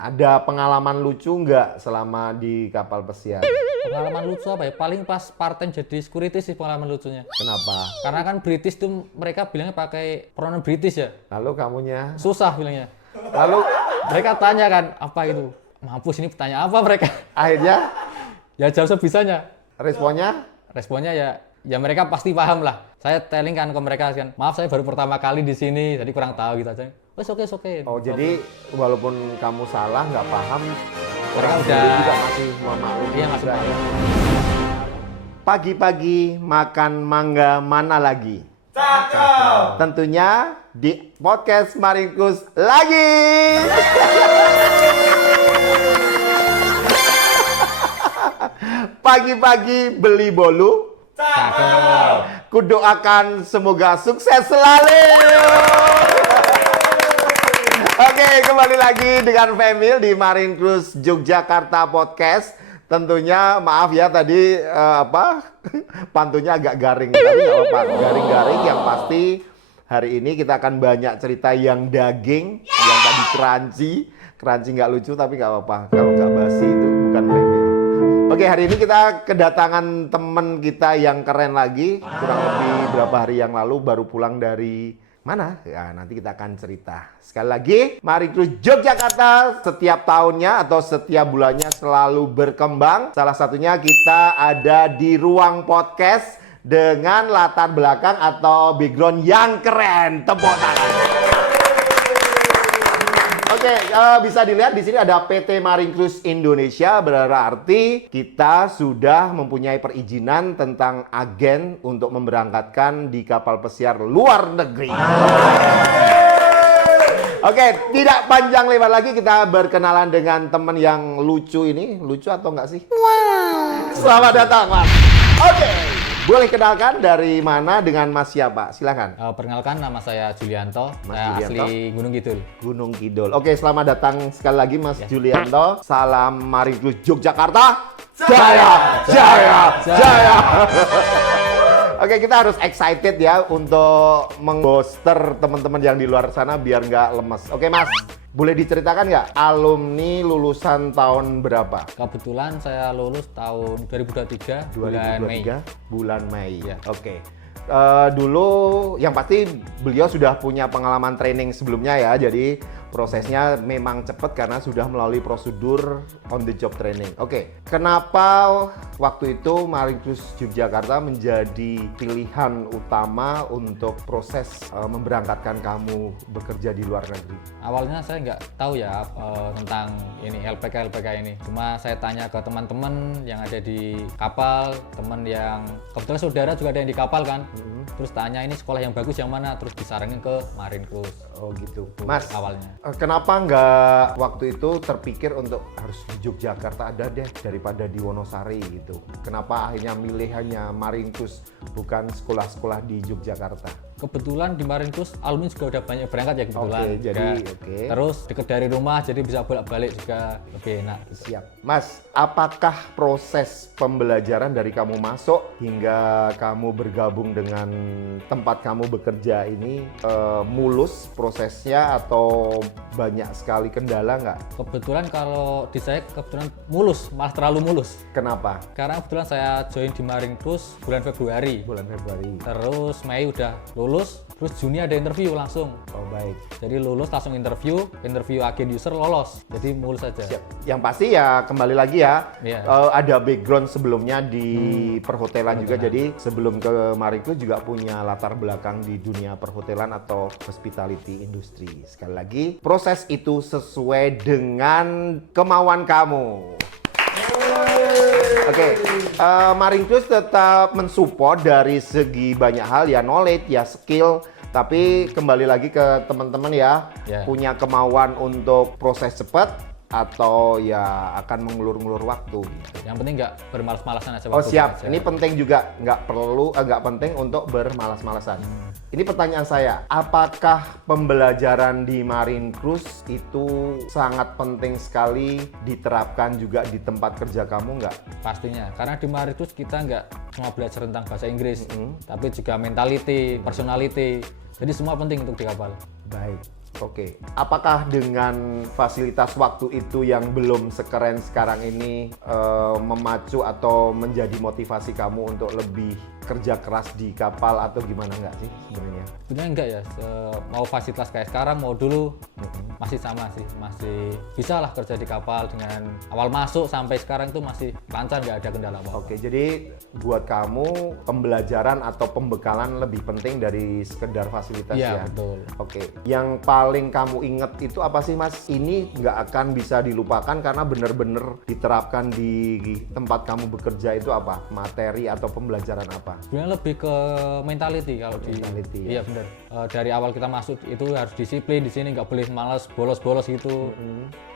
Ada pengalaman lucu nggak selama di kapal pesiar? Pengalaman lucu apa ya? Paling pas part-time jadi security sih pengalaman lucunya. Kenapa? Karena kan British tuh mereka bilangnya pakai pronoun British ya. Lalu kamunya? Susah bilangnya. Lalu Mereka tanya kan, apa itu? Mampus ini bertanya apa mereka? akhirnya Ya jawab sebisanya. responnya? Responnya ya mereka pasti paham lah. Saya telling kan ke mereka kan, maaf saya baru pertama kali di sini, jadi kurang tahu gitu aja. Wes oke. Oh jadi walaupun kamu salah nggak paham, Mereka orang udah- dulu juga masih memaklumi. Iya masih juga paham. ya. Pagi-pagi makan mangga mana lagi? Cakep. Tentunya di podcast Maringkus lagi. Pagi-pagi beli bolu. Cakep. Kudoakan semoga sukses selalu. Oke, kembali lagi dengan Femil di Maringkus Yogyakarta Podcast. Tentunya maaf ya tadi pantunnya agak garing, tapi nggak apa-apa. Garing-garing yang pasti hari ini kita akan banyak cerita yang daging, yang tadi crunchy nggak lucu tapi nggak apa-apa. Kalau nggak basi itu bukan Femil. Oke, hari ini kita kedatangan teman kita yang keren lagi. Kurang lebih berapa hari yang lalu baru pulang dari mana? Ya, nanti kita akan cerita. Sekali lagi, Maringkus Yogyakarta setiap tahunnya atau setiap bulannya selalu berkembang. Salah satunya kita ada di ruang podcast dengan latar belakang atau background yang keren. Tepuk tangan. Oke, bisa dilihat di sini ada PT Maringkus Indonesia, berarti kita sudah mempunyai perizinan tentang agen untuk memberangkatkan di kapal pesiar luar negeri. Oke, tidak panjang lebar lagi kita berkenalan dengan teman yang lucu ini. Lucu atau enggak sih? Wow. Selamat datang, Mas. Oke, boleh kenalkan dari mana dengan Mas siapa? Silakan. Perkenalkan nama saya Julianto, Mas saya Julianto. asli Gunung Kidul. Gunung Kidul. Oke, selamat datang sekali lagi Mas Julianto. Salam Maringkus Yogyakarta. Jaya, jaya, jaya. Oke, kita harus excited ya untuk meng-booster teman-teman yang di luar sana biar nggak lemes. Oke, Mas. Boleh diceritakan nggak alumni lulusan tahun berapa? Kebetulan saya lulus tahun 2023 bulan Mei. 2023 bulan Mei. Ya. Oke. Dulu yang pasti beliau sudah punya pengalaman training sebelumnya ya. Jadi prosesnya memang cepat karena sudah melalui prosedur on the job training. Oke. Kenapa waktu itu Maringkus Yogyakarta menjadi pilihan utama untuk proses memberangkatkan kamu bekerja di luar negeri? Awalnya saya nggak tahu ya tentang ini LPK ini. Cuma saya tanya ke teman-teman yang ada di kapal, teman yang kebetulan saudara juga ada yang di kapal kan. Terus tanya ini sekolah yang bagus yang mana, terus disaranin ke Maringkus. Oh gitu. Itu Mas, awalnya. kenapa nggak waktu itu terpikir untuk harus di Yogyakarta ada deh daripada di Wonosari gitu? Kenapa akhirnya milih hanya Maringkus bukan sekolah-sekolah di Yogyakarta? Kebetulan di Maringkus alumni juga udah banyak berangkat ya kebetulan. Oke, jadi Juga. oke. Terus dekat dari rumah jadi bisa bolak-balik juga lebih enak. Siap. Mas, apakah proses pembelajaran dari kamu masuk hingga kamu bergabung dengan tempat kamu bekerja ini mulus prosesnya atau banyak sekali kendala nggak? Kebetulan kalau di saya kebetulan mulus, malah terlalu mulus. Kenapa? Karena kebetulan saya join di Maringkus bulan Februari. Bulan Februari. Terus Mei udah lulus, terus Juni ada interview langsung. Oh baik. Jadi lulus langsung interview agen user lolos. Jadi mulus aja. Siap. Yang pasti ya kembali lagi ya, Iya. ada background sebelumnya di perhotelan juga. Jadi sebelum ke Maringkus juga punya latar belakang di dunia perhotelan atau hospitality industry. Sekali lagi, proses itu sesuai dengan kemauan kamu. Oke, Maringkus tetap mensupport dari segi banyak hal ya, knowledge ya, skill. Tapi kembali lagi ke teman-teman ya, Ya. punya kemauan untuk proses cepat atau ya akan mengulur-ngulur waktu. Yang penting nggak bermalas-malasan aja. Oh waktu siap, belajar. ini penting juga, nggak penting untuk bermalas-malasan. Ini pertanyaan saya, apakah pembelajaran di Maringkus itu sangat penting sekali diterapkan juga di tempat kerja kamu nggak? Pastinya, karena di Maringkus kita nggak cuma belajar tentang bahasa Inggris, tapi juga mentality, personality. Jadi semua penting untuk di kapal. Baik. Oke, apakah dengan fasilitas waktu itu yang belum sekeren sekarang ini memacu atau menjadi motivasi kamu untuk lebih kerja keras di kapal atau gimana nggak sih sebenarnya? Sebenarnya enggak ya, mau fasilitas kayak sekarang mau dulu masih sama sih, masih bisa lah kerja di kapal dengan awal masuk sampai sekarang itu masih lancar, nggak ada kendala apa-apa. Oke, jadi buat kamu pembelajaran atau pembekalan lebih penting dari sekedar fasilitas Iya, ya? betul. Oke, yang paling kamu inget itu apa sih Mas? Ini nggak akan bisa dilupakan karena benar-benar diterapkan di tempat kamu bekerja itu apa? Materi atau pembelajaran apa? Sebenarnya lebih ke mentality kalau Mentality, di. ya. Iya benar. Dari awal kita masuk itu harus disiplin, di sini nggak boleh malas bolos-bolos gitu.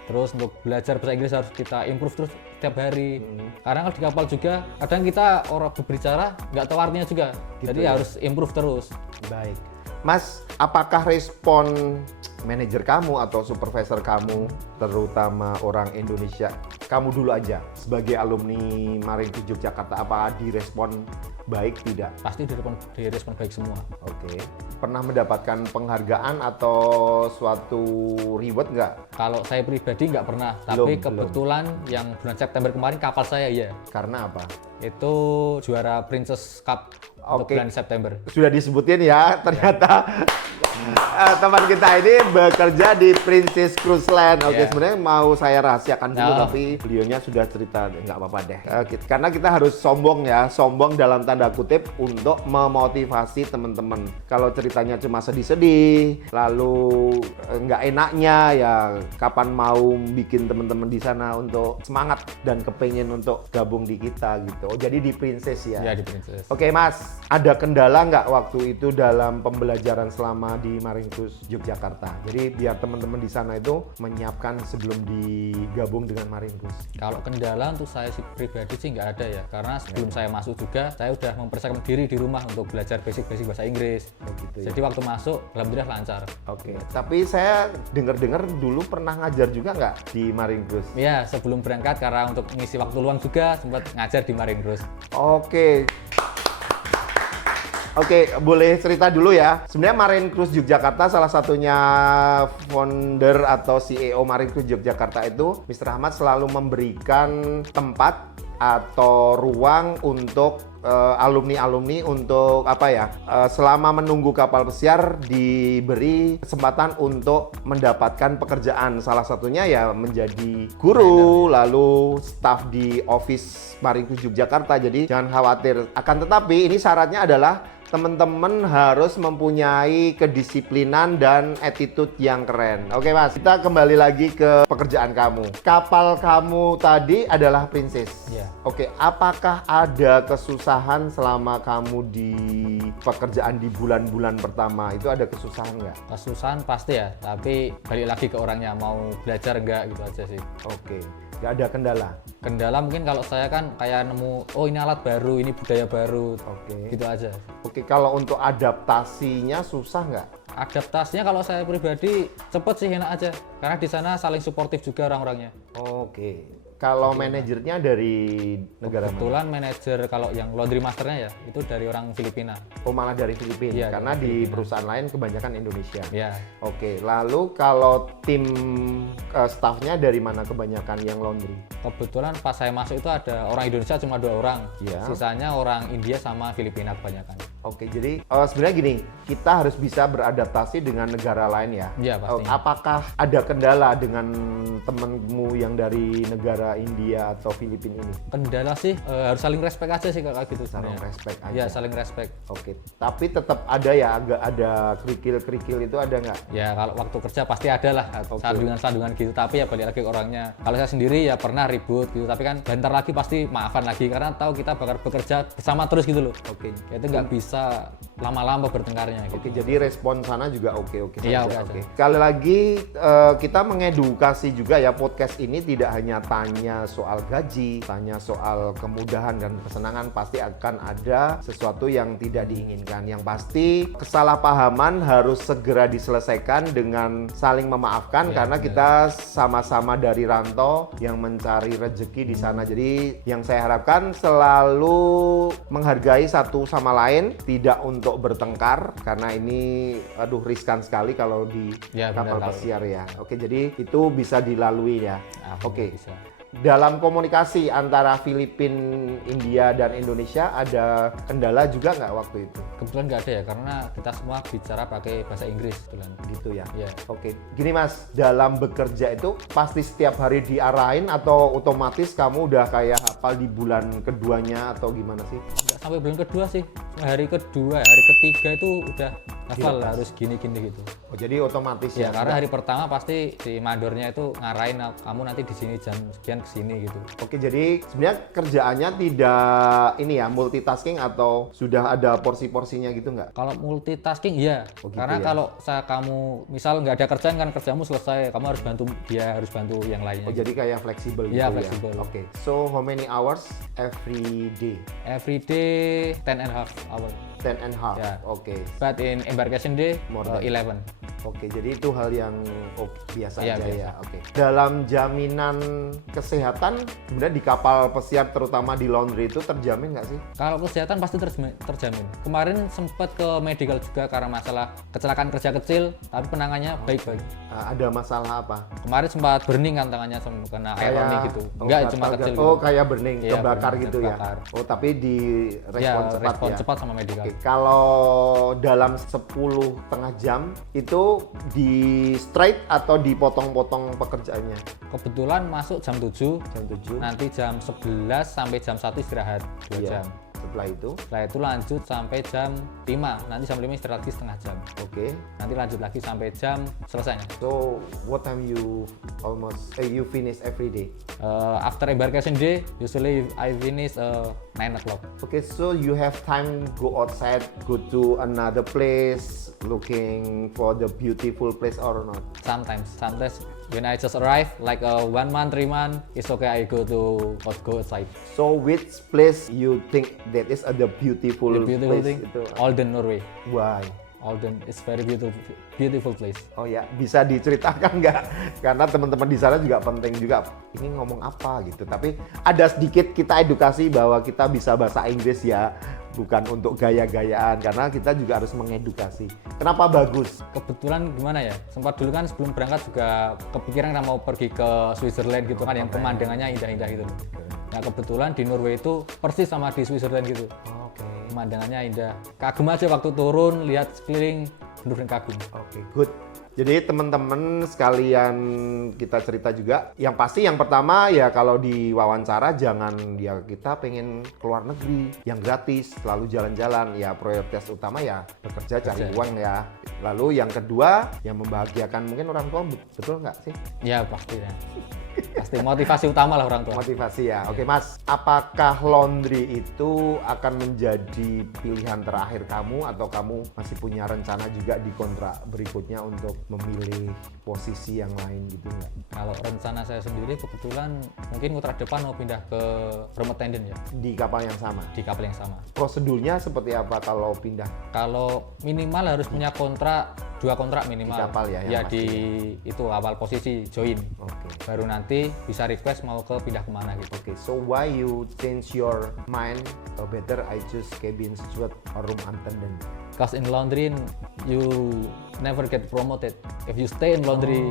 Terus untuk belajar bahasa Inggris harus kita improve terus setiap hari. Karena kalau di kapal juga kadang kita orang berbicara nggak tahu artinya juga. Gitu Jadi ya. harus improve terus. Baik. Mas, apakah respon manajer kamu atau supervisor kamu, terutama orang Indonesia, kamu dulu aja sebagai alumni Marinecruise Yogyakarta, apa direspon baik tidak? Pasti direspon baik semua. Oke. Pernah mendapatkan penghargaan atau suatu reward nggak? Kalau saya pribadi nggak pernah, Belum. tapi kebetulan yang bulan September kemarin kapal saya ya Karena apa? itu juara Princess Cup untuk Oke. bulan September. Sudah disebutin ya, ternyata teman kita ini bekerja di Princess Cruise Line. Oke, Iya. sebenarnya mau saya rahasiakan dulu, No. tapi beliaunya sudah cerita, nggak apa-apa deh. Karena kita harus sombong ya, sombong dalam tanda kutip untuk memotivasi teman-teman. Kalau ceritanya cuma sedih-sedih, lalu nggak enaknya ya, kapan mau bikin teman-teman di sana untuk semangat dan kepengen untuk gabung di kita gitu. Oh, jadi di Princess ya? Ya di Princess. Oke Mas, ada kendala nggak waktu itu dalam pembelajaran selama di Marinecruise Yogyakarta? Jadi biar teman-teman di sana itu menyiapkan sebelum digabung dengan Marinecruise. Kalau kendala untuk saya pribadi sih nggak ada ya, karena sebelum saya masuk juga saya udah mempersiapkan diri di rumah untuk belajar basic-basic bahasa Inggris. Oh gitu ya. Jadi waktu masuk alhamdulillah lancar. Oke, tapi saya dengar-dengar dulu pernah ngajar juga nggak di Marinecruise? Ya sebelum berangkat karena untuk ngisi waktu luang juga sempat ngajar di Marinecruise. Oke. Oke, boleh cerita dulu ya. Sebenarnya Marinecruise Yogyakarta salah satunya founder atau CEO Marinecruise Yogyakarta itu Mr. Ahmad selalu memberikan tempat atau ruang untuk alumni-alumni untuk apa ya? Selama menunggu kapal pesiar diberi kesempatan untuk mendapatkan pekerjaan. Salah satunya ya menjadi guru, lalu staf di office Marinecruise Yogyakarta. Jadi jangan khawatir. Akan tetapi ini syaratnya adalah teman-teman harus mempunyai kedisiplinan dan attitude yang keren. Oke Mas, kita kembali lagi ke pekerjaan kamu. Kapal kamu tadi adalah Princess. Iya. Oke, apakah ada kesusahan selama kamu di pekerjaan di bulan-bulan pertama? Itu ada kesusahan nggak? Kesusahan pasti ya, tapi balik lagi ke orangnya mau belajar nggak gitu aja sih. Oke, nggak ada kendala. Kendala mungkin kalau saya kan kayak nemu, oh ini alat baru, ini budaya baru, Oke. gitu aja. Oke, kalau untuk adaptasinya susah nggak? Adaptasinya kalau saya pribadi cepet sih, enak aja, karena di sana saling suportif juga orang-orangnya. Oke. Kalau manajernya dari negara mana? Kebetulan manajer kalau yang laundry masternya ya itu dari orang Filipina. Oh, malah dari Filipina. Iya, Karena dari di Filipina. perusahaan lain kebanyakan Indonesia. Ya, Oke, lalu kalau tim staffnya dari mana kebanyakan yang laundry? kebetulan pas saya masuk itu ada orang Indonesia cuma 2 orang, Iya. sisanya orang India sama Filipina kebanyakan. Oke, jadi sebenarnya gini, kita harus bisa beradaptasi dengan negara lain ya. Iya, pastinya. Apakah ada kendala dengan temenmu yang dari negara India atau Filipina ini? Kendala sih harus saling respect aja sih kalau gitu Saling sebenarnya. respect aja. Iya, saling respect. Oke, tapi tetap ada ya, agak ada kerikil-kerikil itu ada nggak? Ya kalau waktu kerja pasti ada lah Oke. sandungan-sandungan gitu, tapi ya balik lagi ke orangnya. Kalau saya sendiri ya pernah ribut gitu, tapi kan bentar lagi pasti maafan lagi karena tahu kita bakal bekerja bersama terus gitu loh. Oke. Ya itu nggak bisa lama-lama bertengkarnya gitu. Oke, jadi respon sana juga oke-oke Iya, saja. oke aja. Sekali lagi kita mengedukasi juga ya, podcast ini tidak hanya tanya soal gaji, tanya soal kemudahan dan kesenangan, pasti akan ada sesuatu yang tidak diinginkan. Yang pasti kesalahpahaman harus segera diselesaikan dengan saling memaafkan Iya, karena benar. kita sama-sama dari rantau yang mencari rezeki di sana. Jadi yang saya harapkan selalu menghargai satu sama lain, tidak untuk untuk bertengkar karena ini riskan sekali kalau di Ya, kapal benar, pesiar ya. Oke, jadi itu bisa dilalui ya. Oke. Bisa. Dalam komunikasi antara Filipina, India, dan Indonesia ada kendala juga nggak waktu itu? Kebetulan nggak ada ya, karena kita semua bicara pakai bahasa Inggris kebetulan. Gitu ya? Iya. Oke, gini Mas, dalam bekerja itu pasti setiap hari diarahin atau otomatis kamu udah kayak hafal di bulan keduanya atau gimana sih? Nggak sampai bulan kedua sih, hari kedua, hari ketiga itu udah hafal Dilepas. harus gini-gini gitu. Oh, jadi otomatis Ya, ya? karena hari pertama pasti si mandornya itu ngarahin kamu nanti di sini jam sekian ke sini gitu. Oke, jadi sebenarnya kerjaannya tidak ini ya multitasking atau sudah ada porsi-porsinya gitu nggak? Kalau multitasking iya, Oh, gitu karena ya. kalau kamu misal nggak ada kerjaan kan kerjamu selesai, kamu harus bantu dia, harus bantu yang lainnya. Oh, jadi kayak fleksibel gitu Iya, ya? fleksibel. Oke, so how many hours every day? Every day 10.5 hour, 10 and a half. Ya. Oke. but in embarkation day More than. 11. Oke, jadi itu hal yang biasa Iya, aja biasa. ya. Oke. Dalam jaminan kesehatan, sebenarnya di kapal pesiar terutama di laundry itu terjamin nggak sih? Kalau kesehatan pasti terjamin. Kemarin sempat ke medical juga karena masalah kecelakaan kerja kecil, tapi penangannya baik-baik. Ada masalah apa? Kemarin sempat burning kan tangannya kena ironi gitu. Enggak cuma gatal, kecil oh, gitu. kayak burning, Iya, kebakar burning, gitu kebakar. ya. Oh, tapi di respon Ya, cepat respon ya. cepat sama medical. Oke, kalau dalam 10,5 jam itu di straight atau dipotong-potong pekerjaannya? Kebetulan masuk jam 7, Jam 7. nanti jam 11 sampai jam 1 istirahat 2 Iya. jam. Setelah itu, Setelah itu lanjut sampai jam 5, nanti jam 5 istirahat lagi setengah jam. oke. Nanti lanjut lagi sampai jam selesainya. So, what time you you finish every day? After embarkation day, usually I finish 9 o'clock. Okay, so you have time go outside, go to another place, looking for the beautiful place or not? Sometimes when I just arrive, like 1 month, 3 months, it's okay. I go outside. So which place you think that is the beautiful, The beautiful place thing, itu? Olden, Norway. Why? Olden is very beautiful place. Oh ya, bisa diceritakan nggak? Karena teman-teman di sana juga penting juga. Ini ngomong apa gitu. Tapi ada sedikit kita edukasi bahwa kita bisa bahasa Inggris ya, bukan untuk gaya-gayaan. Karena kita juga harus mengedukasi. Kenapa bagus? Kebetulan gimana ya? Sempat dulu kan sebelum berangkat juga kepikiran kan mau pergi ke Switzerland gitu kan, yang pemandangannya indah-indah gitu. Nah kebetulan di Norway itu persis sama di Switzerland gitu. Oke. Pemandangannya indah. Kagum aja waktu turun, lihat sekeliling, bener-bener kagum. Oke, good. Jadi teman-teman sekalian kita cerita juga. Yang pasti yang pertama ya kalau di wawancara jangan ya kita pengen keluar negeri yang gratis, selalu jalan-jalan. Ya prioritas utama ya bekerja cari Bekerja. uang ya. Lalu yang kedua yang membahagiakan mungkin orang tua, betul nggak sih? Ya pasti ya. Pasti motivasi utama lah orang tua. Motivasi ya. Oke Mas, apakah laundry itu akan menjadi pilihan terakhir kamu atau kamu masih punya rencana juga di kontrak berikutnya untuk memilih posisi yang lain gitu nggak? Kalau rencana saya sendiri kebetulan mungkin kontrak depan mau pindah ke room attendant ya, Di kapal yang sama? di kapal yang sama. Prosedurnya seperti apa kalau pindah? Kalau minimal harus punya kontrak, 2 kontrak minimal. Di kapal ya, yang Ya pasti di itu awal posisi join. Oke. Baru nanti bisa request mau ke pindah kemana gitu. Oke, so why you change your mind? Or better I choose cabin steward or room attendant? Because in laundry you never get promoted. If you stay in laundry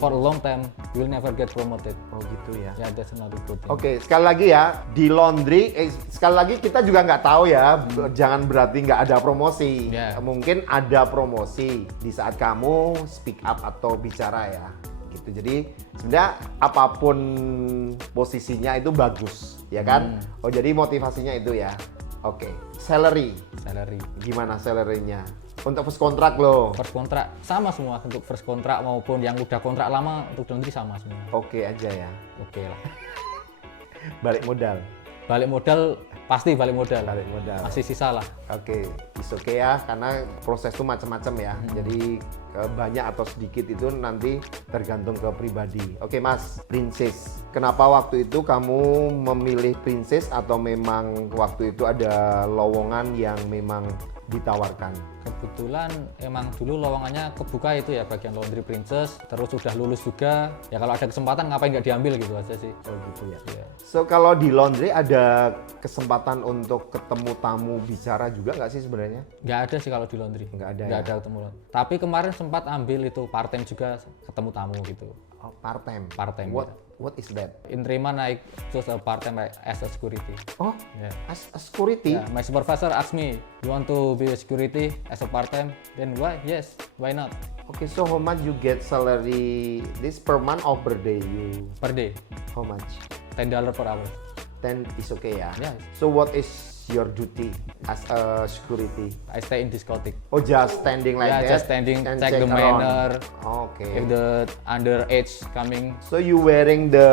for a long time, you will never get promoted. Oh gitu ya. Yeah, that's another good thing. Oke, sekali lagi ya, di laundry, sekali lagi kita juga nggak tahu ya, jangan berarti nggak ada promosi. Yeah. Mungkin ada promosi di saat kamu speak up atau bicara ya. Gitu. Jadi sebenarnya apapun posisinya itu bagus, ya kan? Oh jadi motivasinya itu ya. Oke, salary, Salary. gimana salary-nya? Untuk first kontrak loh. First kontrak sama semua untuk first kontrak maupun yang udah kontrak lama untuk laundry sama semua. Oke aja ya. Oke lah. Balik modal. Balik modal pasti balik modal. Balik modal. Masih sisa lah. Oke, is okay ya, karena proses itu macam-macam ya. Jadi banyak atau sedikit itu nanti tergantung ke pribadi. Oke Mas, Princess. Kenapa waktu itu kamu memilih Princess atau memang waktu itu ada lowongan yang memang ditawarkan? Kebetulan emang dulu lowongannya kebuka itu ya bagian laundry princess, terus sudah lulus juga. Ya kalau ada kesempatan ngapain nggak diambil gitu aja sih. Oh gitu ya. Iya. So kalau di laundry ada kesempatan untuk ketemu tamu bicara juga nggak sih sebenarnya? Nggak ada sih kalau di laundry. Nggak ada Nggak ya? ada ketemu. Tapi kemarin sempat ambil itu part time juga ketemu tamu gitu. Oh, part time. Part-time, What is that? Interima naik terus part time as a security. Oh, Yeah. as a security? Yeah, my supervisor asked me, you want to be a security as a part time? Then why? Yes, why not? Okay, so how much you get salary this per month or per day? You Per day, how much? $10 per hour. 10 is okay ya? Yeah. So what is your duty as a security? I stay in discotheque. Oh, just standing like Yeah, that? just standing, and check the around. manner. Okay. If the underage coming, So you wearing the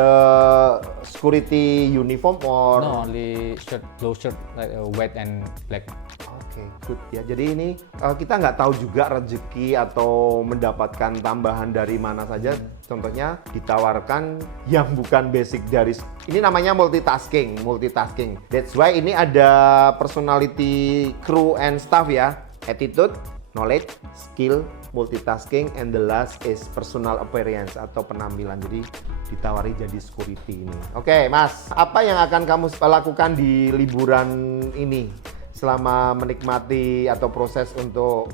security uniform or? no, only shirt, low shirt, like white and black. Oke, good ya. Jadi ini kita nggak tahu juga rezeki atau mendapatkan tambahan dari mana saja. Contohnya ditawarkan yang bukan basic dari. Ini namanya multitasking. That's why ini ada personality, crew and staff ya. Attitude, knowledge, skill, multitasking, and the last is personal appearance atau penampilan. Jadi ditawari jadi security ini. Oke, Mas, apa yang akan kamu lakukan di liburan ini? Selama menikmati atau proses untuk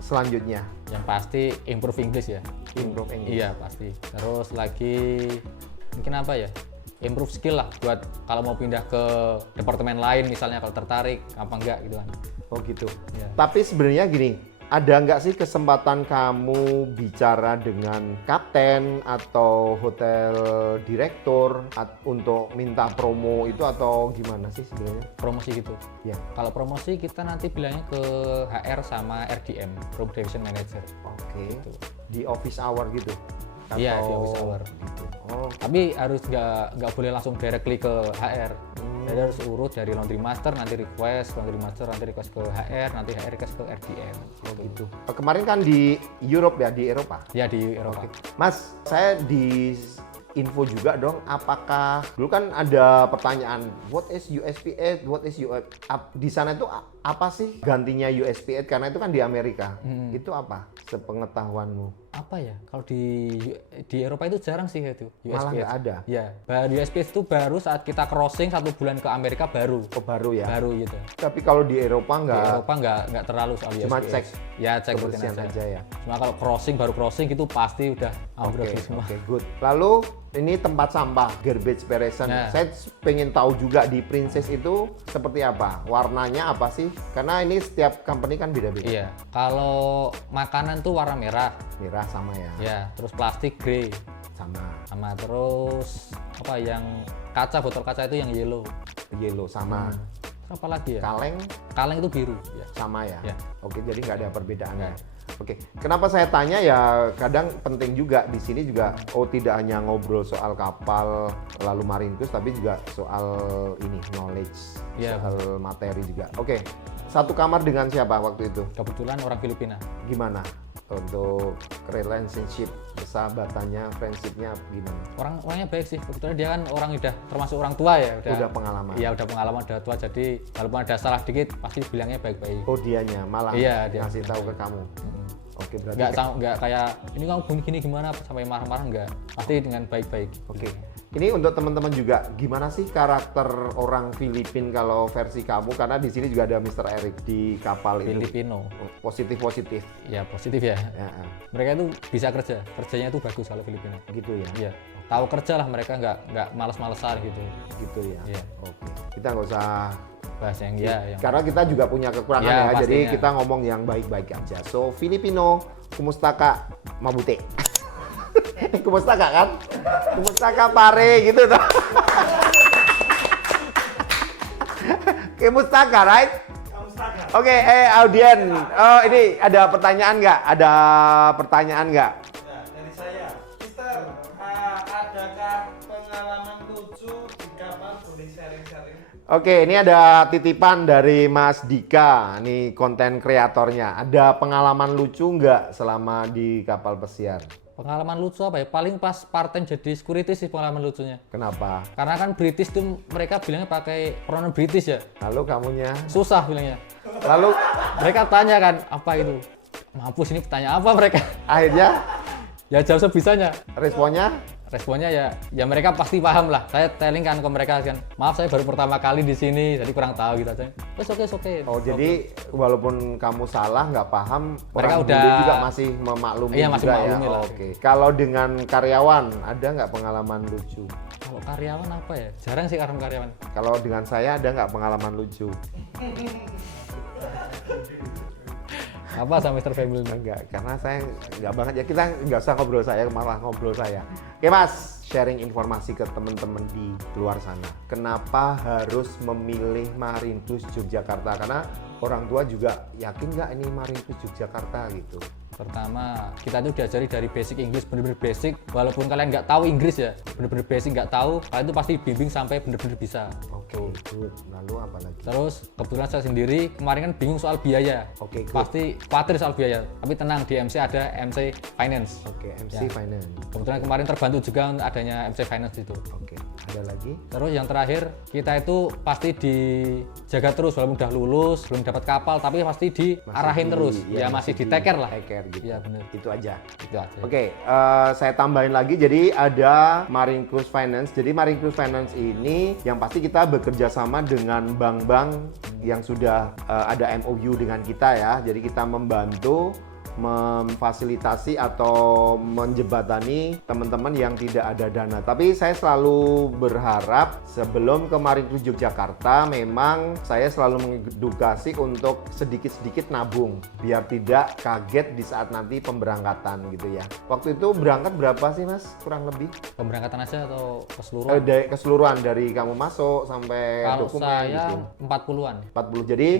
selanjutnya? Yang pasti improve English ya. Improve English. Iya pasti. Terus lagi mungkin apa ya? Improve skill lah buat kalau mau pindah ke departemen lain misalnya kalau tertarik apa enggak gitu kan. Oh gitu. Iya. Tapi sebenarnya gini, ada nggak sih kesempatan kamu bicara dengan kapten atau hotel direktur untuk minta promo itu atau gimana sih sebenarnya? Promosi gitu. Ya. Kalau promosi kita nanti bilangnya ke HR sama RDM, Production Manager. Oke. Gitu. Di office hour gitu? Iya, di Atau office hour. Gitu. Oh, Tapi harus nggak boleh langsung directly ke HR. Jadi harus urut dari laundry master, nanti request laundry master, nanti request ke HR, nanti HR request ke RDM. oh gitu. Kemarin kan di Europe ya, di Eropa? Ya di Eropa. Mas, saya di info juga dong, apakah dulu kan ada pertanyaan what is USP8, what is di sana itu apa sih gantinya USP8 karena itu kan di Amerika. Itu apa sepengetahuanmu? Apa ya? Kalau di Eropa itu jarang sih itu Malah USPS. nggak ada. Ya, baru USPS itu baru saat kita crossing 1 bulan ke Amerika baru. Oh, baru ya. Baru gitu. Tapi kalau di Eropa Di nggak, Eropa nggak terlalu soal cuma USPS. cek Ya, cek rutin kebersihan aja. aja ya. Cuma kalau baru crossing itu pasti udah ambruk Oke, semua. oke, good. Lalu ini tempat sampah, garbage collection. Nah. Saya pengen tahu juga di Princess itu seperti apa, warnanya apa sih? Karena ini setiap company kan beda-beda. Iya. Kalau makanan tuh warna merah. Merah sama ya, Ya, terus plastik grey. sama Sama terus apa yang kaca, botol kaca itu yang yellow. yellow sama Terus apa lagi ya? kaleng Kaleng itu biru, ya. sama ya. Ya. Oke, jadi nggak ada perbedaannya. Nggak. Oke, kenapa saya tanya ya kadang penting juga di sini juga tidak hanya ngobrol soal kapal lalu marine cruise tapi juga soal ini knowledge, Iya. soal materi juga. Oke, satu kamar dengan siapa waktu itu? Kebetulan orang Filipina. Gimana untuk relationship, persahabatannya, friendshipnya gimana? Orangnya baik sih. Kebetulan dia kan orang udah termasuk orang tua ya, Udah pengalaman. Iya, udah pengalaman, udah tua. Jadi walaupun ada salah dikit pasti bilangnya baik-baik. Oh, dianya malah Iya, dia. ngasih tahu ke kamu. Oke, berarti Nggak kayak ini kamu gini gimana sampai marah-marah, nggak. Pasti dengan baik-baik. Oke. Ini untuk teman-teman juga, gimana sih karakter orang Filipin kalau versi kamu? Karena di sini juga ada Mr. Eric di kapal itu. Filipino. Positif-positif. Ya positif ya. Ya, Mereka itu bisa kerjanya itu bagus kalau Filipina. gitu ya. Iya. Tahu kerja lah mereka, nggak malas-malesan gitu. Gitu ya. Iya. Oke. Kita nggak usah, Bahas yang ya yang karena kita juga punya kekurangan Ya, ya. Jadi pastinya. kita ngomong yang baik-baik aja. So, Filipino, kumustaka, mabute. Kumustaka kan? Kumustaka pare gitu toh. Kumustaka, right? Oke, audien. Oh, ini ada pertanyaan nggak? Ada pertanyaan nggak? Ya, dari saya. Mister, adakah pengalaman lucu di kapal boleh sharing-sharing? Oke, ini ada titipan dari Mas Dika, nih konten kreatornya. Ada pengalaman lucu nggak selama di kapal pesiar? Pengalaman lucu apa ya? Paling pas part-time jadi security sih pengalaman lucunya. Kenapa? Karena kan British tuh mereka bilangnya pakai pronoun British ya. Lalu kamunya? Susah bilangnya. Lalu Mereka tanya kan, apa itu? Mampus ini tanya apa mereka? akhirnya Ya jawab sebisanya. responnya? Responnya ya mereka pasti paham lah. Saya telling kan ke mereka kan, maaf saya baru pertama kali di sini, jadi kurang tahu gitu aja. Oke. Oh, jadi walaupun kamu salah nggak paham, Mereka orang udah- bule juga masih memaklumi Iya, masih juga memaklumi ya. lah. Oke. Kalau dengan karyawan ada nggak pengalaman lucu? Kalau karyawan apa ya? Jarang sih karyawan. Kalau dengan saya ada nggak pengalaman lucu? Apa sama Mr. Family? Enggak, karena saya nggak banget ya. Kita nggak usah ngobrol saya, malah ngobrol saya. Oke Mas, sharing informasi ke teman-teman di luar sana. Kenapa harus memilih Marinus Yogyakarta? Karena orang tua juga yakin nggak ini Marinus Yogyakarta gitu. Pertama, kita tuh diajari dari basic Inggris, bener-bener basic. Walaupun kalian nggak tahu Inggris ya, bener-bener basic nggak tahu, kalian tuh pasti bimbing sampai bener-bener bisa. Oke, good. Lalu apa lagi? Terus kebetulan saya sendiri kemarin kan bingung soal biaya. Oke, good. Pasti khawatir soal biaya. Tapi tenang, di MC ada MC Finance. Oke, MC Ya. Finance. Kebetulan kemarin terbantu juga adanya MC Finance itu. Oke, ada lagi? Terus yang terakhir, kita itu pasti dijaga terus walaupun udah lulus, belum dapat kapal, tapi pasti diarahin terus. Ya masih di take care lah. Take care gitu. Iya benar. Itu aja. Itu aja. Oke, saya tambahin lagi. Jadi ada Marine Cruise Finance. Jadi Marine Cruise Finance ini yang pasti kita bekerja sama dengan bank-bank yang sudah ada MOU dengan kita ya. Jadi kita membantu memfasilitasi atau menjebatani teman-teman yang tidak ada dana. Tapi saya selalu berharap sebelum ke Marine Cruise Yogyakarta memang saya selalu mengedukasi untuk sedikit-sedikit nabung biar tidak kaget di saat nanti pemberangkatan gitu ya. Waktu itu berangkat berapa sih Mas? Kurang lebih? Pemberangkatan aja atau keseluruhan? Keseluruhan dari kamu masuk sampai Kalau dokumen saya gitu. 40-an. 40. Jadi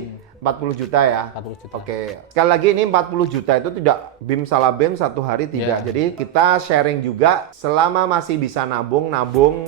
40 juta ya? 40 juta. Oke. Sekali lagi ini 40 juta itu tidak bim salah bim satu hari tidak. Iya. Jadi kita sharing juga selama masih bisa nabung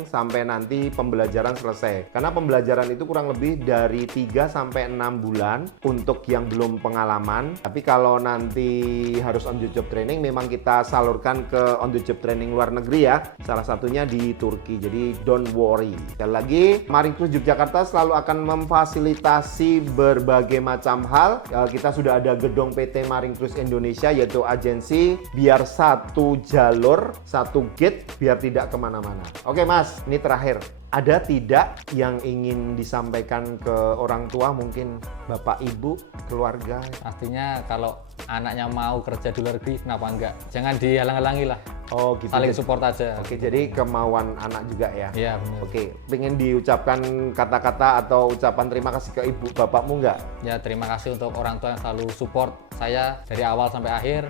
sampai nanti pembelajaran selesai. Karena pembelajaran itu kurang lebih dari 3 sampai 6 bulan untuk yang belum pengalaman. Tapi kalau nanti harus on the job training memang kita salurkan ke on the job training luar negeri ya. Salah satunya di Turki. Jadi don't worry. Sekali lagi Marine Cruise Yogyakarta selalu akan memfasilitasi berbagai macam hal. Kita sudah ada gedung PT Marine Cruise Indonesia yaitu agensi biar satu jalur, satu gate biar tidak kemana-mana. Oke Mas, ini terakhir. Ada tidak yang ingin disampaikan ke orang tua, mungkin bapak ibu, keluarga? Pastinya kalau anaknya mau kerja di luar negeri, kenapa enggak? Jangan dihalang-halangi lah. Oh gitu. Saling support aja. Oke, jadi kemauan anak juga ya? Iya benar. Oke, pengen diucapkan kata-kata atau ucapan terima kasih ke ibu bapakmu nggak? Ya terima kasih untuk orang tua yang selalu support saya dari awal sampai akhir.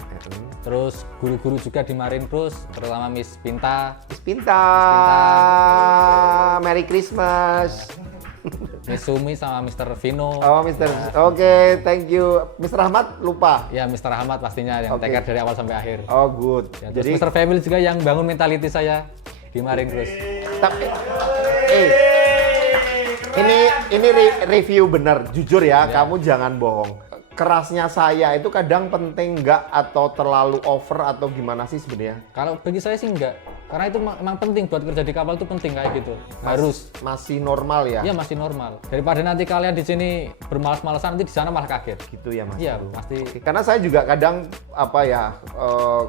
Terus guru-guru juga di Marine Cruise, terutama Miss Pinta, Miss Pinta. Merry Christmas. Miss Sumi sama Mr. Vino. Oh, Mister. Oke, thank you. Mr. Ahmad lupa. Ya Mr. Ahmad pastinya yang Oke. take care dari awal sampai akhir. Oh, good. Ya, terus Jadi Mr. Family juga yang bangun mentality saya di Marine Cruise. tapi ini review bener, jujur ya, kamu jangan bohong. Kerasnya saya itu kadang penting nggak atau terlalu over atau gimana sih sebenarnya? Kalau bagi saya sih enggak, karena itu emang penting buat kerja di kapal itu penting kayak gitu. Harus. Masih normal ya? Ya masih normal. Daripada nanti kalian di sini bermalas-malasan nanti di sana malah kaget. Gitu ya Mas? Iya pasti. Karena saya juga kadang apa ya,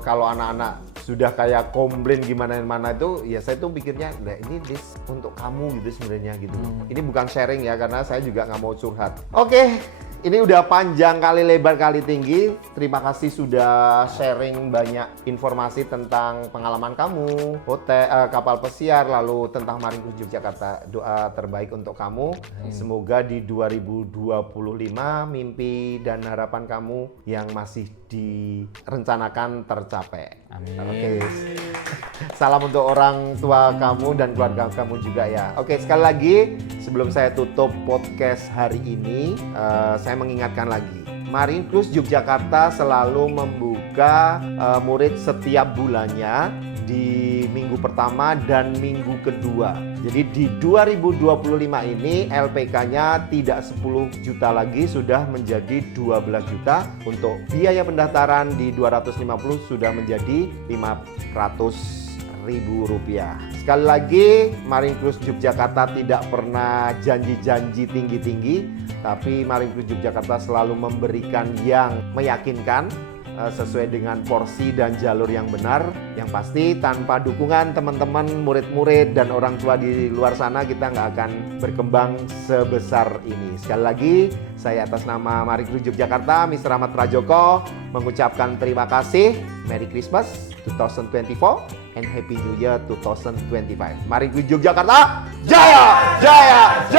kalau anak-anak sudah kayak komplain gimana itu, ya saya tuh pikirnya, nah ini untuk kamu gitu sebenarnya gitu. Ini bukan sharing ya, karena saya juga nggak mau curhat. Oke. Ini udah panjang kali lebar kali tinggi. Terima kasih sudah sharing banyak informasi tentang pengalaman kamu, hotel, kapal pesiar, lalu tentang Marine Cruise Yogyakarta. Doa terbaik untuk kamu. Semoga di 2025 mimpi dan harapan kamu yang masih direncanakan tercapai. Amin. Oke. Salam untuk orang tua kamu dan keluarga kamu juga ya. Oke, sekali lagi sebelum saya tutup podcast hari ini, saya mengingatkan lagi. Marine Cruise Yogyakarta selalu membuka murid setiap bulannya di minggu pertama dan minggu kedua. Jadi di 2025 ini LPK-nya tidak 10 juta lagi, sudah menjadi 12 juta. Untuk biaya pendaftaran di 250 sudah menjadi 500.000 rupiah. Sekali lagi, Marine Cruise Yogyakarta tidak pernah janji-janji tinggi-tinggi, tapi Marine Cruise Yogyakarta selalu memberikan yang meyakinkan sesuai dengan porsi dan jalur yang benar. Yang pasti tanpa dukungan teman-teman, murid-murid dan orang tua di luar sana, kita nggak akan berkembang sebesar ini. Sekali lagi, saya atas nama Marine Cruise Yogyakarta, Mr. Ahmad Prajoko, mengucapkan terima kasih. Merry Christmas 2024 and Happy New Year 2025. Marine Cruise Yogyakarta, jaya, jaya, jaya!